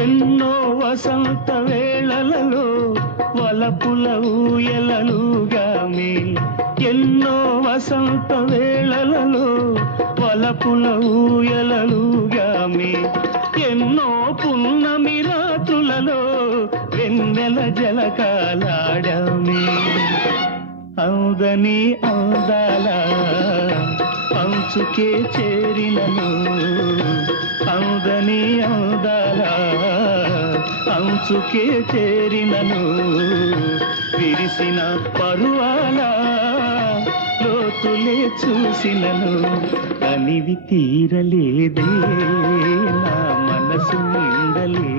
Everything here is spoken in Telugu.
ఎన్నో వసంత వేళలలో వలపుల ఊయలలుగామే, ఎన్నో వసంత వేళలలో వలపుల ఊయలలుగామే, ఎన్నో పున్నమి రాత్రులలో వెన్నెల జలకాలాడామే. అవుదని అందాల అంచుకే చేరినను, అవుదని అందాల అంచుకే చేరినను, విరిసిన పరువాల లోతులే చూసినను, తనివి తీరలేదే నా మనసు నిండలే.